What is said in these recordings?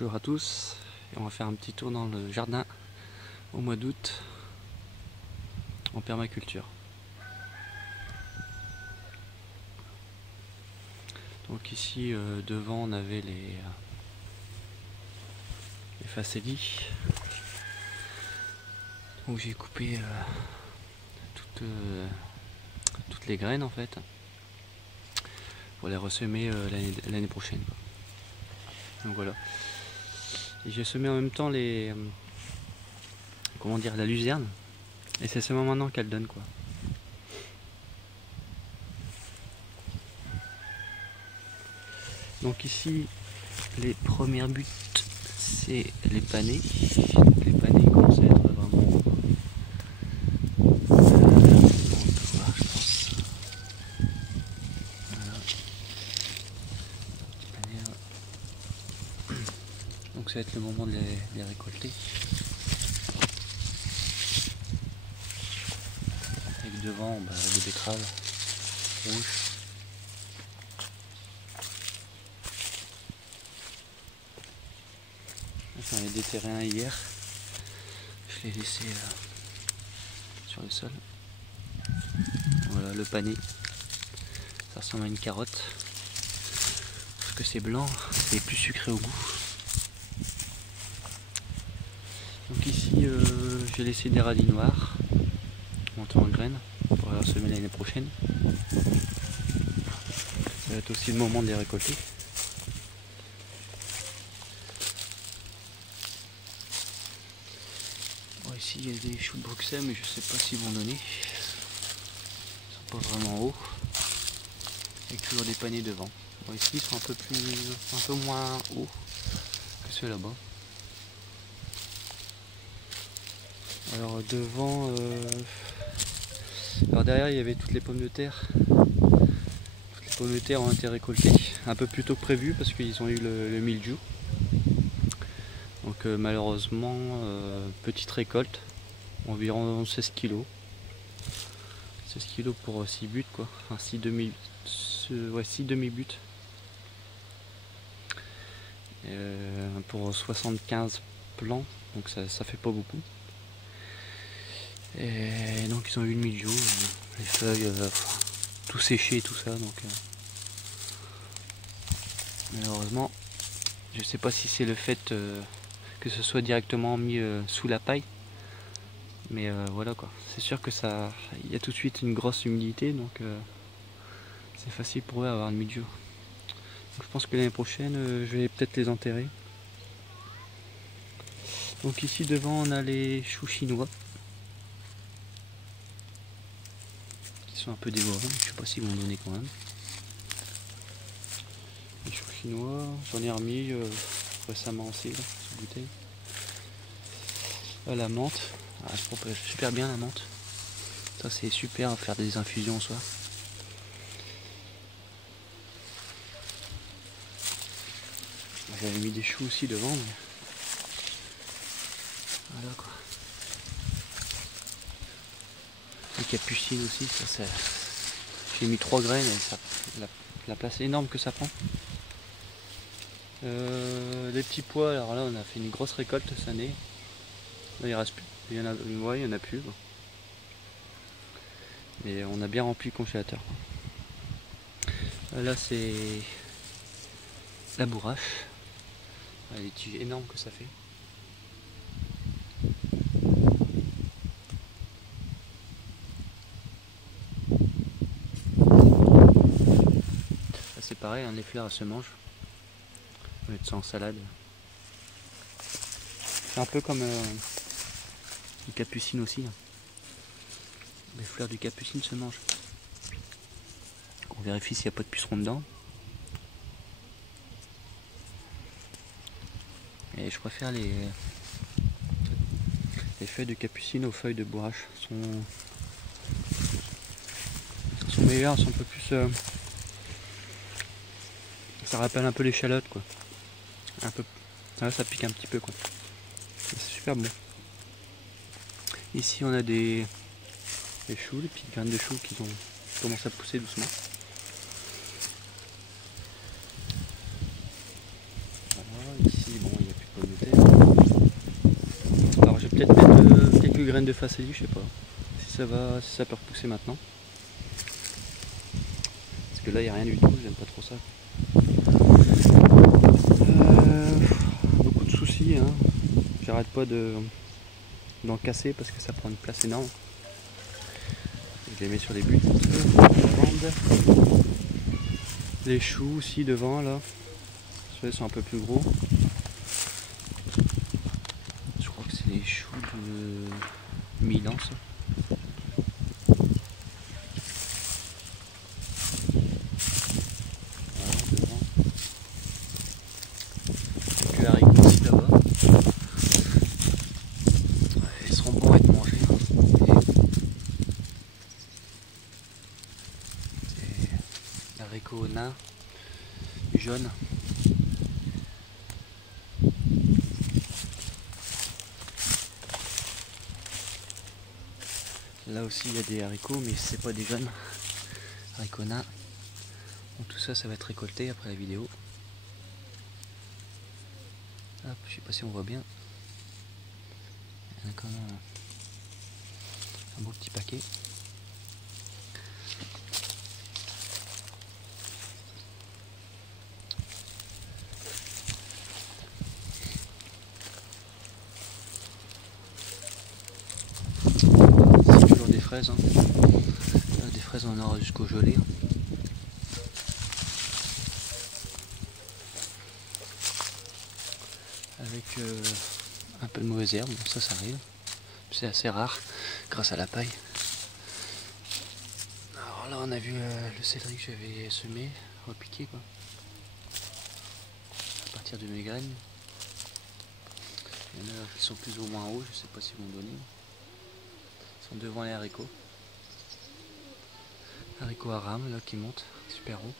Bonjour à tous, et on va faire un petit tour dans le jardin au mois d'août en permaculture. Donc ici devant on avait les facélies où j'ai coupé toutes les graines en fait pour les ressemer l'année prochaine. Donc voilà. Et j'ai semé en même temps la luzerne, et c'est seulement maintenant qu'elle donne quoi. Donc ici les premières buttes c'est les panais. Les panais commencent à être vraiment on peut voir, je pense. Voilà. Panais, là. Donc ça va être le moment de les récolter. Avec devant des betteraves rouges. J'en ai déterré un hier, je l'ai laissé sur le sol. Voilà le panier, ça ressemble à une carotte, parce que c'est blanc, c'est plus sucré au goût. Donc ici j'ai laissé des radis noirs monter en graines pour les semer l'année prochaine. Ça va être aussi le moment de les récolter. Ici il y a des choux de Bruxelles, mais je sais pas s'ils vont donner. Ils sont pas vraiment hauts. Avec toujours des paniers devant. Bon, ici ils sont un peu moins hauts que ceux là-bas. Alors devant, alors derrière il y avait toutes les pommes de terre. Toutes les pommes de terre ont été récoltées un peu plus tôt que prévu parce qu'ils ont eu le mildiou. Donc malheureusement, petite récolte, environ 16 kg. 16 kg pour 6 buts quoi, enfin 6 demi-buts. Pour 75 plants, donc ça fait pas beaucoup. Et donc ils ont eu le mildiou, les feuilles tout séché et tout ça, donc malheureusement, je sais pas si c'est le fait que ce soit directement mis sous la paille. Mais voilà quoi, c'est sûr que ça, il y a tout de suite une grosse humidité, donc c'est facile pour eux à avoir le mildiou. Donc, je pense que l'année prochaine, je vais peut-être les enterrer. Donc ici devant on a les choux chinois, qui sont un peu dévorés, je sais pas s'ils vont donner quand même. Les choux chinois, j'en ai remis récemment aussi, là, sous bouteille. La menthe. Ah, je trouve super bien la menthe. Ça c'est super à faire des infusions en soi. J'avais mis des choux aussi devant, mais voilà quoi. Les capucines aussi, ça j'ai mis 3 graines et ça, la place énorme que ça prend. Les petits pois, alors là on a fait une grosse récolte cette année. Là, il reste plus. Il y en a plus. Bon. Mais on a bien rempli le congélateur. Là c'est la bourrache. Les tiges énormes que ça fait. Là c'est pareil, hein, les fleurs elles se mangent. On va mettre ça en salade. C'est un peu comme les capucines aussi. Hein. Les fleurs du capucine se mangent. On vérifie s'il n'y a pas de pucerons dedans. Et je préfère les feuilles de capucine aux feuilles de bourrache. Sont meilleures, sont un peu plus. Ça rappelle un peu l'échalote quoi. Un peu. Ça pique un petit peu quoi. C'est super bon. Ici on a des choux, des petites graines de choux qui commencent à pousser doucement. Voilà, ici bon il y a graines de facélie, je sais pas si ça peut repousser maintenant. Parce que là il n'y a rien du tout, j'aime pas trop ça. Beaucoup de soucis, hein. J'arrête pas d'en casser parce que ça prend une place énorme. Je les mets sur les buts. Les choux aussi devant là. Ceux-là sont un peu plus gros. Je crois que c'est les choux de Milan ça. Voilà, devant. Quelques haricots aussi là-bas. Ils seront bons à être mangés. Des haricots nains, jaunes. Là aussi il y a des haricots, mais c'est pas des jeunes haricots nains. Donc tout ça, ça va être récolté après la vidéo. Hop, je sais pas si on voit bien. Il y en a quand même un beau petit paquet. C'est toujours des fraises, hein. Des fraises on en aura jusqu'au gelé. Avec un peu de mauvaise herbe, ça arrive. C'est assez rare grâce à la paille. Alors là on a vu le céleri que j'avais semé, repiqué quoi. À partir de mes graines. Il y en a qui sont plus ou moins hauts, je sais pas s'ils vont donner. Ils sont devant les haricots. Haricots à rames là qui montent, super haut.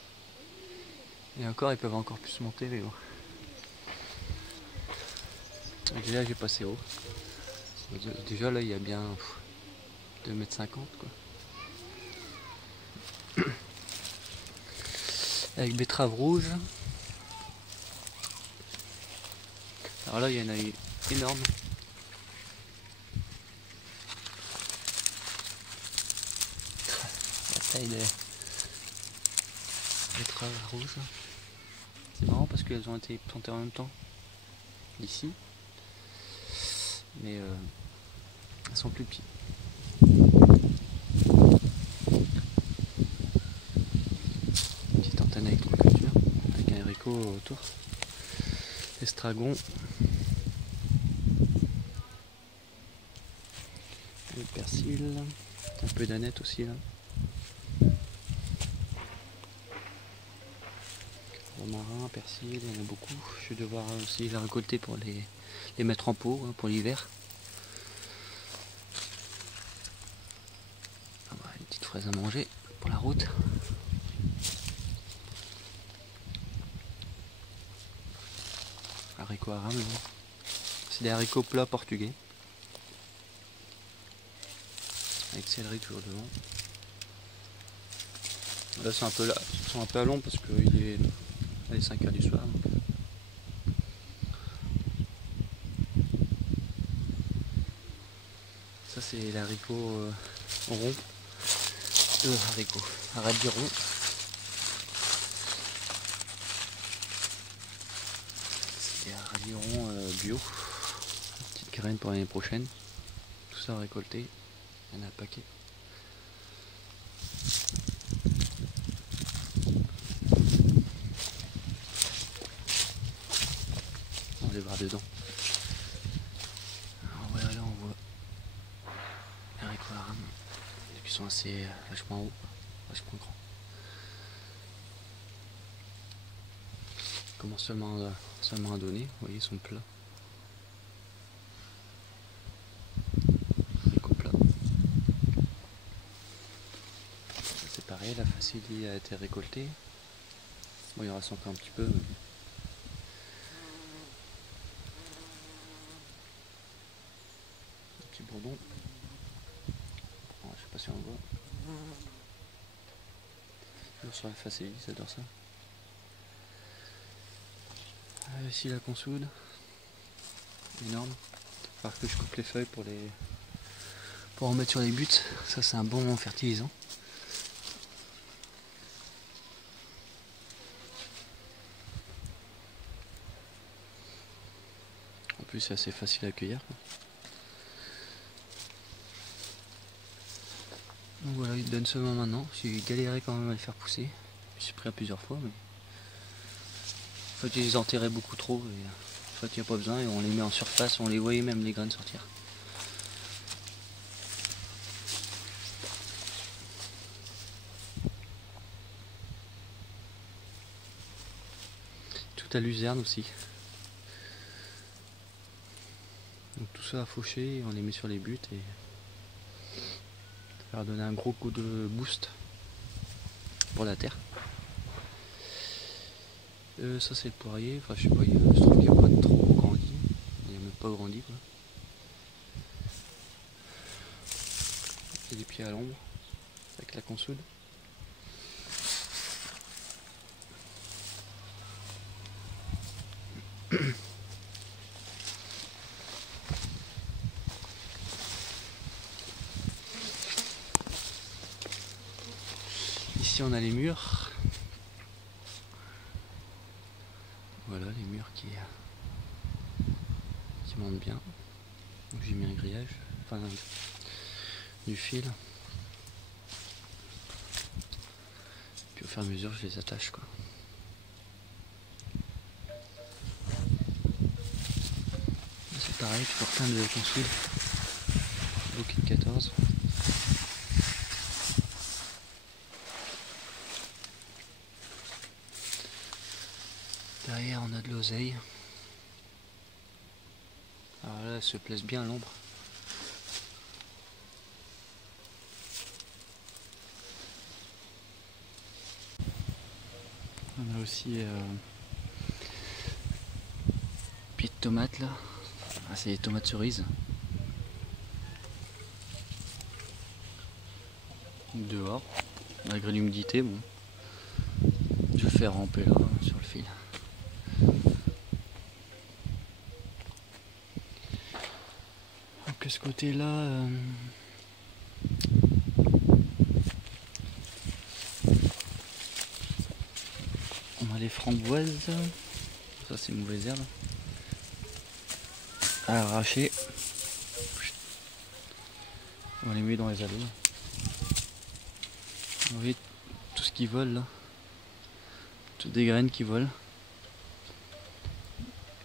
Et encore ils peuvent encore plus monter mais bon. Déjà j'ai passé haut. Déjà là il y a bien 2,50 m quoi. Avec betterave rouge. Alors là il y en a eu énorme. La taille des betteraves rouges. C'est marrant parce qu'elles ont été plantées en même temps ici. Mais elles sont plus petites. Une petite antenne avec culture, avec un haricot autour. Estragon. Le persil. Un peu d'aneth aussi là. Romarin, persil, il y en a beaucoup. Je vais devoir aussi les récolter pour les mettre en pot hein, pour l'hiver. Une petite fraise à manger pour la route. Haricots à rames. C'est des haricots plats portugais. Avec céleri toujours devant. Là c'est un peu là, ils sont un peu à long parce qu'il est 5 h du soir. Donc. Ça c'est les haricots ronds. Haricots, radis ronds. C'est des radis ronds bio. Petite graine pour l'année prochaine. Tout ça récolté. Il y en a un paquet. On va les voir dedans. Alors voilà, là on voit les haricots à rames qui sont assez vachement hauts, vachement grands. Ils commencent seulement à donner, vous voyez, ils sont plats. Haricots plats. C'est pareil, la facélie a été récoltée. Bon, il en reste encore un petit peu. Mais... petit bourdon. Bon, je sais pas si on le voit. Toujours sur la facélie, ça adore ça. Ici la consoude. Énorme. Il va falloir que je coupe les feuilles pour les pour en mettre sur les buts. Ça c'est un bon fertilisant. En plus c'est assez facile à cueillir. Donc voilà, il donne seulement maintenant. J'ai galéré quand même à les faire pousser. Je suis pris à plusieurs fois, mais en fait, je les enterrais beaucoup trop. Et en fait, il n'y a pas besoin et on les met en surface. On les voyait même les graines sortir. Tout à luzerne aussi. Donc tout ça à faucher, on les met sur les buts et ça va leur donner un gros coup de boost pour la terre. Ça c'est le poirier, enfin je sais pas, je trouve qu'il n'y a pas trop grandi, il n'a même pas grandi quoi. Il y a des pieds à l'ombre avec la consoude. Ici on a les murs. Voilà les murs qui montent bien. Donc j'ai mis un grillage, enfin du fil. Puis au fur et à mesure je les attache quoi. C'est pareil, tu portes un de consoude. Bouquet de 14. Derrière on a de l'oseille. Alors là elle se place bien à l'ombre. On a aussi pieds de tomates là. Ah, c'est des tomates cerises. Dehors, malgré l'humidité, bon. Je vais faire ramper là sur le fil. Donc ce côté là on a les framboises, ça c'est une mauvaise herbe à arracher. On les met dans les allumes. Vous voyez tout ce qui vole là, toutes des graines qui volent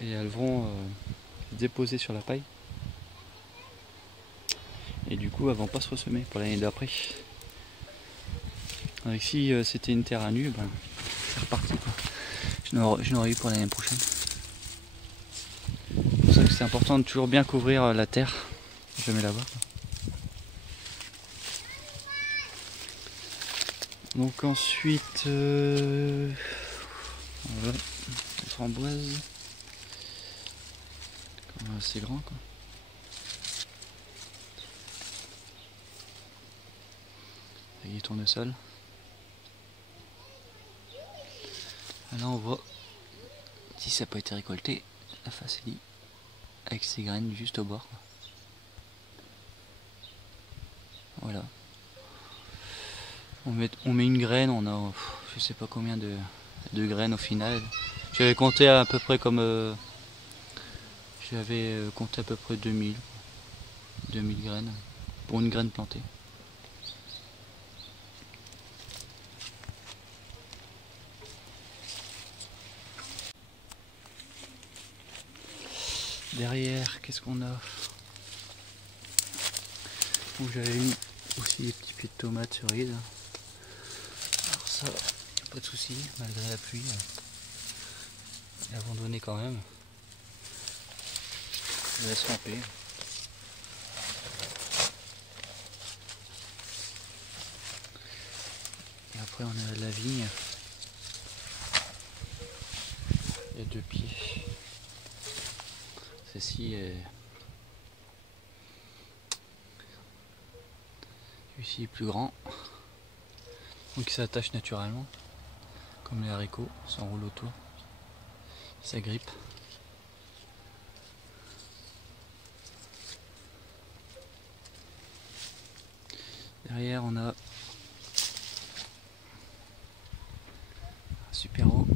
et elles vont se déposer sur la paille et du coup elles vont pas se ressemer pour l'année d'après. Donc si c'était une terre à nu, ben, c'est reparti quoi. Je n'aurais eu pour l'année prochaine. C'est pour ça que c'est important de toujours bien couvrir la terre, jamais la voir. Donc ensuite, voilà, les framboises, c'est grand quoi. Avec les tournesols. Là on voit si ça n'a pas été récolté, la facélie avec ses graines juste au bord. Voilà. On met une graine, on a je sais pas combien de graines au final. J'avais compté à peu près comme j'avais compté à peu près 2000 graines pour une graine plantée. Derrière, qu'est-ce qu'on a? Donc j'avais mis aussi des petits pieds de tomates cerises. Alors ça, pas de souci, malgré la pluie. Ils abandonné quand même. Je laisse ramper. Et après on a la vigne. Il y a 2 pieds. Celle-ci est... Celui-ci est plus grand. Donc il s'attache naturellement. Comme les haricots, s'enroule autour. Il s'agrippe. Derrière on a un super haut.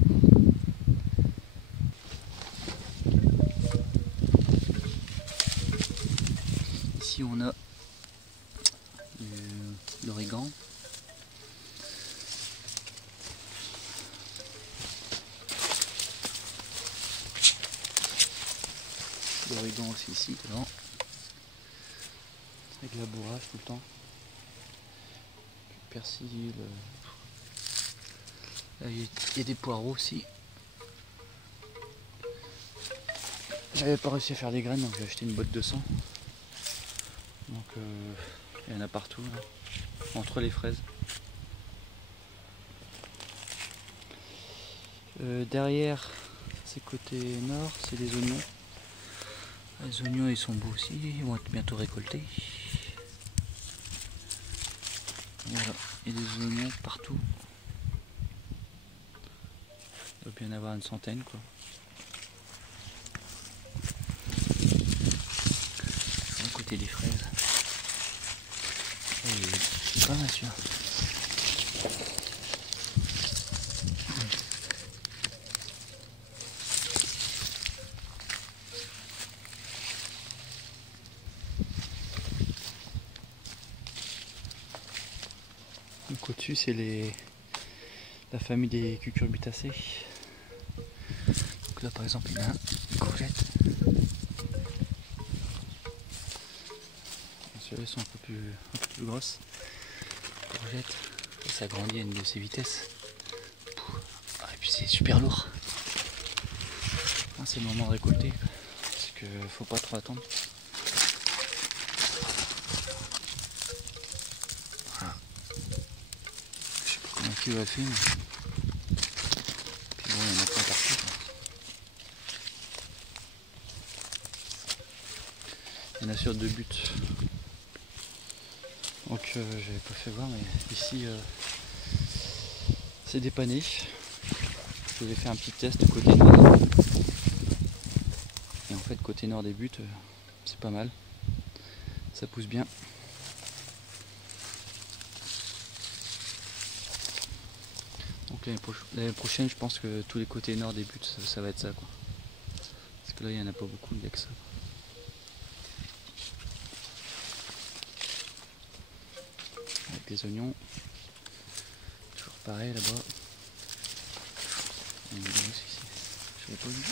Ici on a l'origan. L'origan aussi ici devant. Avec labourage tout le temps. Du persil. Là, il y a des poireaux aussi. J'avais pas réussi à faire les graines donc j'ai acheté une boîte de 100. Donc il y en a partout là, entre les fraises. Derrière, c'est côté nord, c'est des oignons. Les oignons ils sont beaux aussi, ils vont être bientôt récoltés. Voilà, il y a des oignons partout. Il doit bien y en avoir une centaine quoi. À côté des fraises. C'est pas mal sûr. Donc au-dessus c'est la famille des cucurbitacées. Donc là par exemple il y a une courgette. Celles-là sont un peu plus grosses. Courgette. Et ça grandit à une de ses vitesses. Et puis c'est super lourd. C'est le moment de récolter. Parce que faut pas trop attendre. Voilà. Je sais pas comment il va faire. Puis bon, il y en a plein partout. Il y en a sur 2 buts. Donc j'avais pas fait voir mais ici c'est dépanné. Je vais faire un petit test côté nord. Et en fait côté nord des buts c'est pas mal. Ça pousse bien. Donc l'année prochaine je pense que tous les côtés nord des buts ça va être ça quoi. Parce que là il n'y en a pas beaucoup, il n'y a que ça. Avec des oignons. Toujours pareil là-bas. Je l'ai pas vu.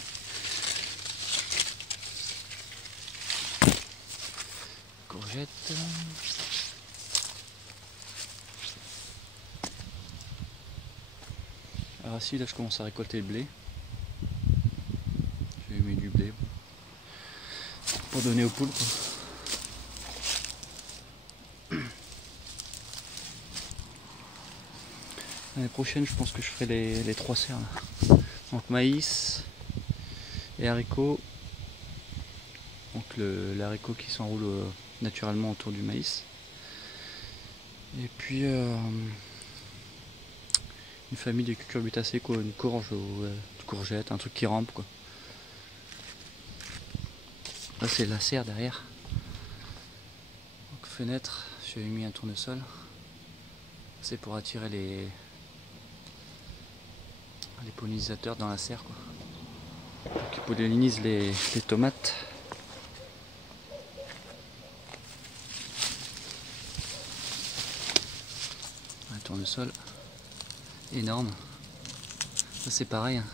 Courgette. Alors ici là je commence à récolter le blé. J'ai mis du blé pour donner aux poules quoi. L'année prochaine je pense que je ferai les 3 serres là. Donc maïs et haricots. Donc l'haricot qui s'enroule naturellement autour du maïs. Et puis une famille de cucurbitacées quoi, une courge ou une courgette, un truc qui rampe quoi. Là c'est la serre derrière. Donc fenêtre, j'ai mis un tournesol. C'est pour attirer les pollinisateurs dans la serre quoi. Qui pollinisent les tomates. Un tournesol énorme. Ça c'est pareil, hein.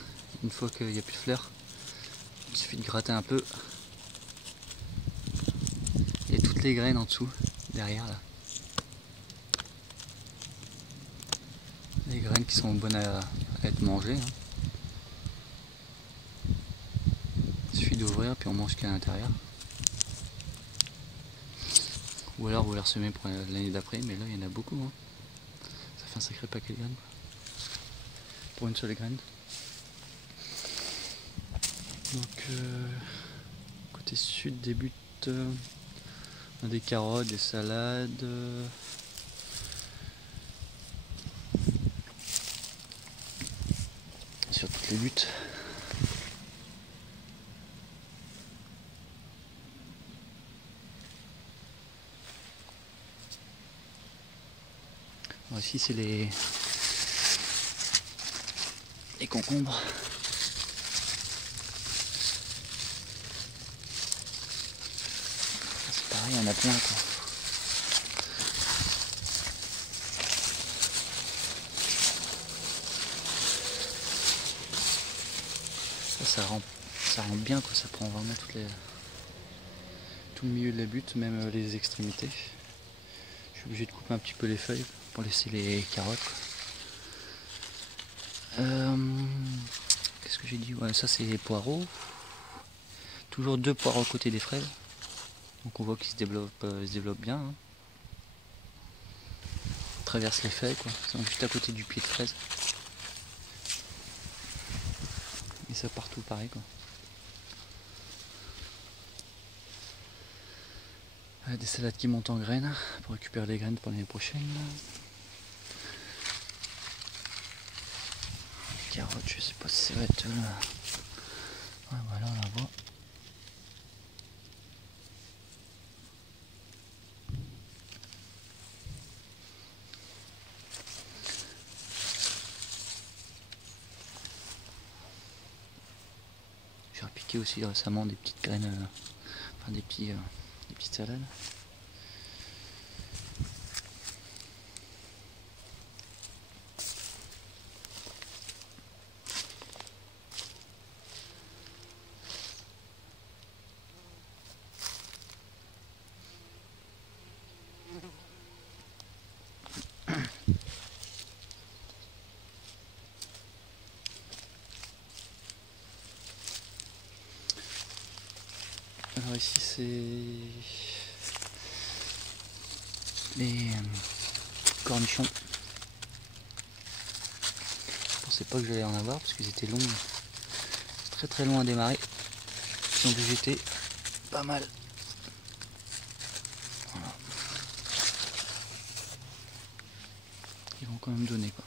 Une fois qu'il n'y a plus de fleurs, il suffit de gratter un peu. Et toutes les graines en dessous, derrière là. Les graines qui sont bonnes à être mangées. Hein. Il suffit d'ouvrir puis on mange qu'à l'intérieur. Ou alors vous les ressemez pour l'année d'après, mais là il y en a beaucoup. Hein. Ça fait un sacré paquet de graines. Pour une seule graine. Donc côté sud débute on a des carottes, des salades. Sur toutes les buttes. Alors ici c'est les concombres. C'est pareil, il y en a plein quoi. Ça rend bien quoi, ça prend vraiment tout le milieu de la butte, même les extrémités. Je suis obligé de couper un petit peu les feuilles pour laisser les carottes quoi. Qu'est-ce que j'ai dit? Ouais, ça c'est les poireaux. Toujours 2 poireaux à côté des fraises. Donc on voit qu'ils se développent bien. Hein. On traverse les feuilles quoi. Ils sont juste à côté du pied de fraise. Et ça partout pareil quoi. Des salades qui montent en graines pour récupérer les graines pour l'année prochaine. Les carottes, je sais pas si ça va être là. Ah, voilà, on la voit. J'ai repiqué aussi récemment des petites graines, enfin des petites salades. Alors ici c'est les cornichons. Je pensais pas que j'allais en avoir parce qu'ils étaient longs, très longs à démarrer. Ils ont végété pas mal. Voilà. Ils vont quand même donner quoi.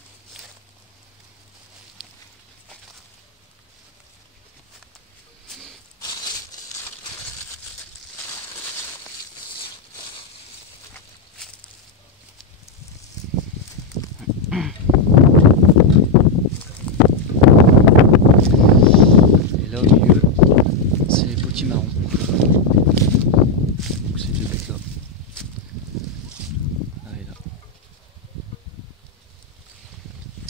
Et là au milieu, c'est les potimarrons. Donc ces 2 bêtes là. Là et là.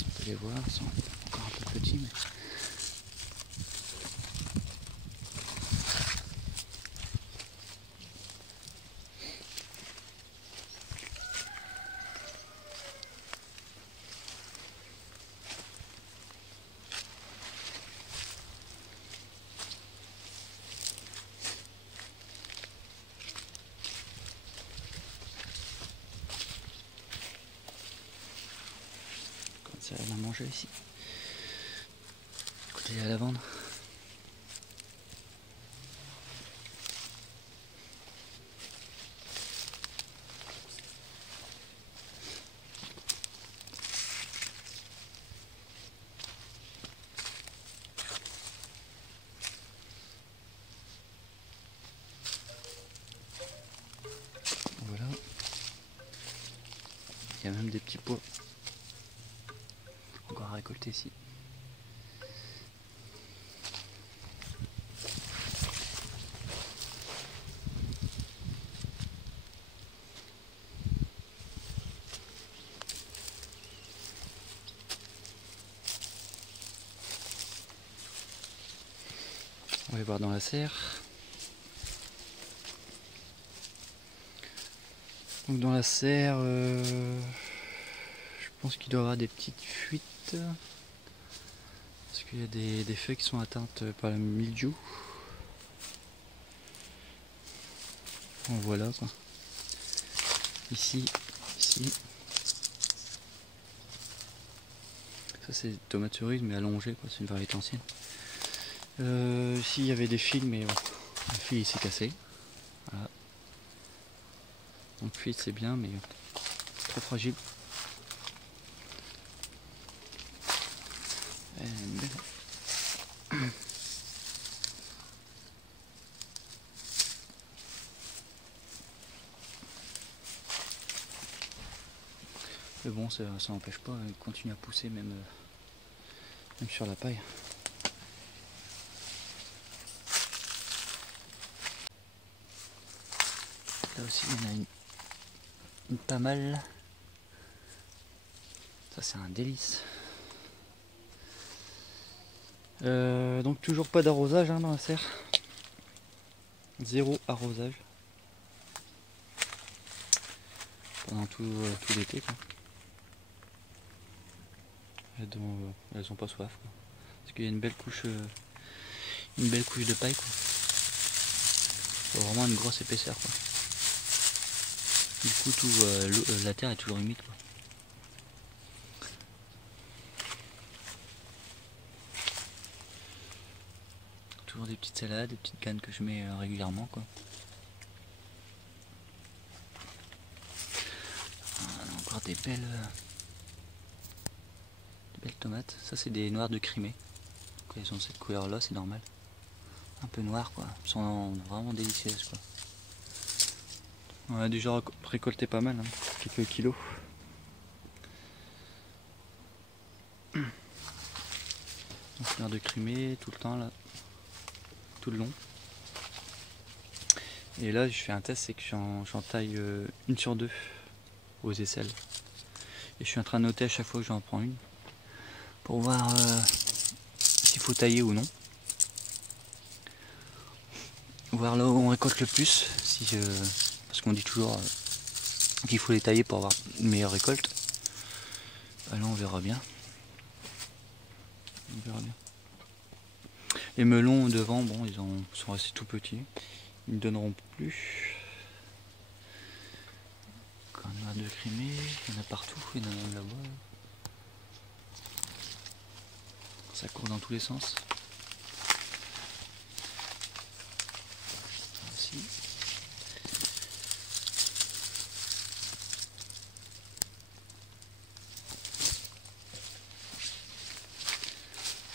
On peut les voir, ils sont encore un peu petits mais. Ça a rien à manger ici. Écoutez, il y a la lavande. Voilà. Il y a même des petits pois encore à récolter ici. On va aller voir dans la serre. Donc dans la serre, je pense qu'il doit y avoir des petites fuites. Parce qu'il y a des feuilles qui sont atteintes par le mildiou. Donc voilà quoi. Ici. Ça c'est tomate cerise mais allongée quoi, c'est une variété ancienne. Ici il y avait des fils mais bon, le fil il s'est cassé. Voilà. Donc fil c'est bien mais trop fragile. Mais bon, ça n'empêche pas, il continue à pousser même sur la paille. Là aussi, il y en a une pas mal. Ça, c'est un délice. Donc toujours pas d'arrosage dans la serre. Zéro arrosage. Pendant tout l'été, quoi. Elles ont pas soif, quoi. Parce qu'il y a une belle couche de paille, quoi. Faut vraiment une grosse épaisseur, quoi. Du coup la terre est toujours humide, quoi. Toujours des petites salades, des petites cannes que je mets régulièrement, quoi. On a encore des belles tomates. Ça, c'est des noires de Crimée. Donc, elles ont cette couleur là, c'est normal. Un peu noir, quoi. Elles sont vraiment délicieuses, quoi. On a déjà récolté pas mal, hein. Quelques kilos. Donc, noir de Crimée tout le temps là, tout le long. Et là, je fais un test, c'est que j'en taille une sur deux aux aisselles. Et je suis en train de noter à chaque fois que j'en prends une pour voir s'il faut tailler ou non. Voir là où on récolte le plus, parce qu'on dit toujours qu'il faut les tailler pour avoir une meilleure récolte. Bah là, on verra bien. Les melons devant, bon, ils sont restés tout petits. Ils ne donneront plus. Quand on a de Crimée, il y en a partout, il y en a même là-bas. Ça court dans tous les sens. Aussi.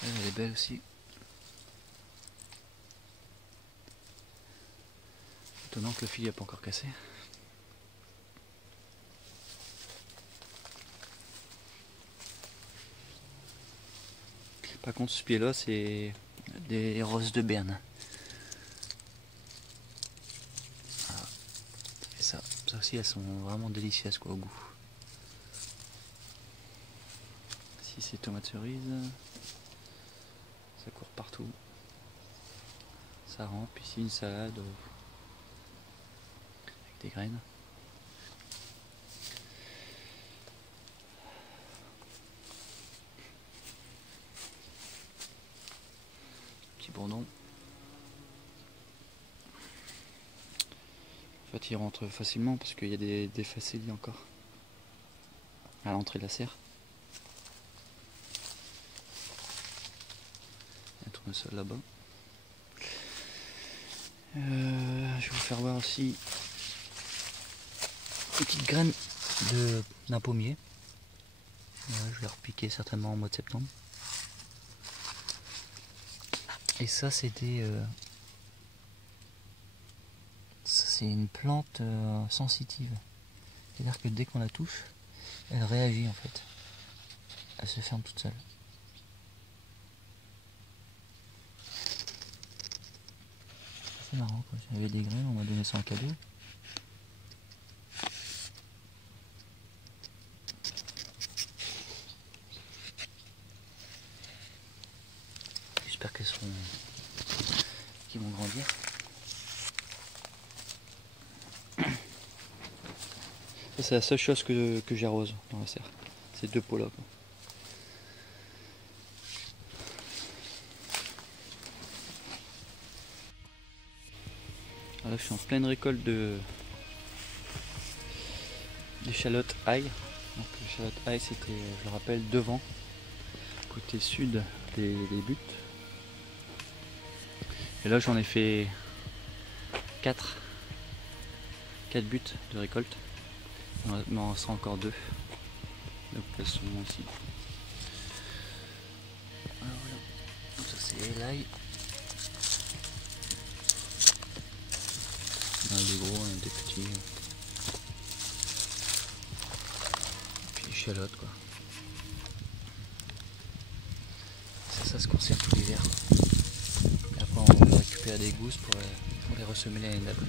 Elle est belle aussi. Étonnant que le fil n'a pas encore cassé. Par contre, ce pied-là, c'est des roses de Berne. Voilà. Et ça aussi, elles sont vraiment délicieuses, quoi, au goût. Si c'est tomates cerises, ça court partout. Ça rampe. Ici, une salade avec des graines. Petit bourdon. En fait, il rentre facilement parce qu'il y a des facélies encore à l'entrée de la serre. Il y a un tournesol là-bas. Je vais vous faire voir aussi une petite graine d'un pommier. Je vais repiquer certainement au mois de septembre. Et ça, c'est une plante sensitive. C'est-à-dire que dès qu'on la touche, elle réagit en fait. Elle se ferme toute seule. C'est marrant, quoi. J'avais des graines, on m'a donné ça en cadeau. J'espère qu'ils vont grandir. Ça, c'est la seule chose que j'arrose dans la serre. Ces deux pots là, quoi. Là, je suis en pleine récolte d'échalotes ail. Donc l'échalote ail, c'était, je le rappelle, devant, côté sud des buttes. Et là, j'en ai fait 4 buts de récolte. Il m'en restera encore 2. Donc elles sont ici. Alors, voilà. Donc ça, c'est l'ail. Il y en a des gros, il y en a des petits. Puis échalotes quoi. Ça se conserve tout l'hiver. Et après on va récupérer des gousses pour les ressemer l'année d'après.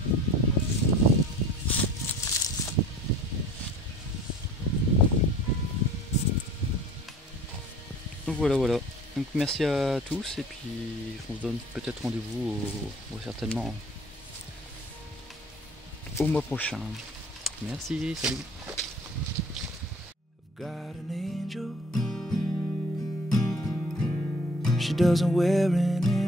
Donc voilà. Donc merci à tous et puis on se donne peut-être rendez-vous certainement au mois prochain. Merci, salut. Got an angel. She doesn't wear any